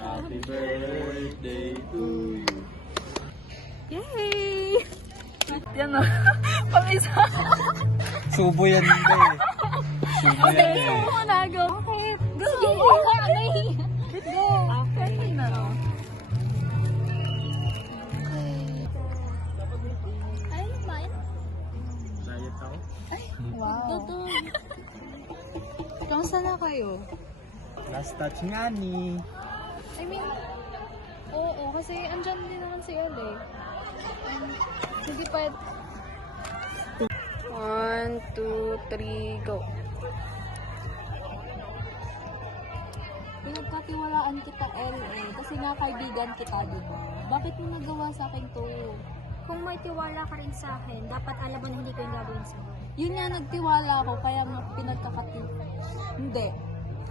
Happy birthday to you. Yay! Yan o. Pag-isa. Subo yan ba eh. Subo yan eh. Gusto mo na, go. Okay. Go. Let's go. Okay. Na. Ay, mine? Diet ako. Wow. Kamusta na kayo? Last touch nga ni. I mean, oo, kasi andyan din naman si El eh. Hindi pa. 1, 2, 3, go. Pinagkatiwalaan kita, El, eh. Kasi nga kaibigan kita, diba? Bakit mo nagawa sa akin to? Kung may tiwala ka rin sa akin, dapat alam mo na hindi ko yung gagawin sa'yo. Yun nga, nagtiwala ako, kaya nga Hindi.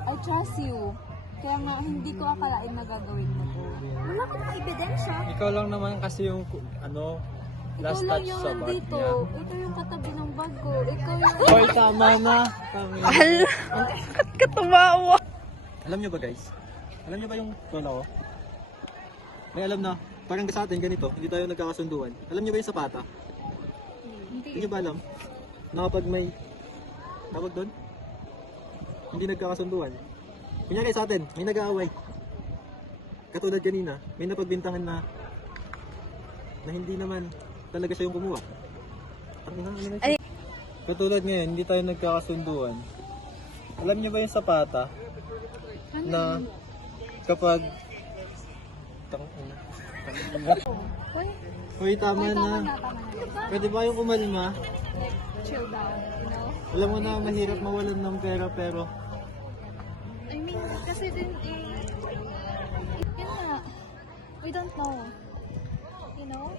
I trust you. Kaya nga, hindi ko akalain na gagawin mo to. Wala kang ebidensya. Ikaw lang naman kasi yung last Ikaw lang touch yung sa bag nandito. niya. Ikaw yung katabi ng bag ko. Ikaw yung... Hoy, tama na. Ba't ka tumawa? Alam nyo ba guys? Alam nyo ba yung lola ko? May alam na, parang sa atin ganito, hindi tayo nagkakasunduan. Alam nyo ba yung sapata? Hindi nyo ba alam? Na kapag may, tawag doon? Hindi nagkakasunduan. Kunyari sa atin, may nag-aaway. Katulad kanina, may napagbintangan na hindi naman talaga siya yung kumuha. Katulad ngayon, hindi tayo nagkakasunduan. Alam niyo ba yung sapata? Na kapag Hoy, tama na. Pwede ba yung kumalma? Chill down, you know? Alam mo na mahirap mawalan ng pera pero I mean, kasi din eh, yun nga, we don't know. You know?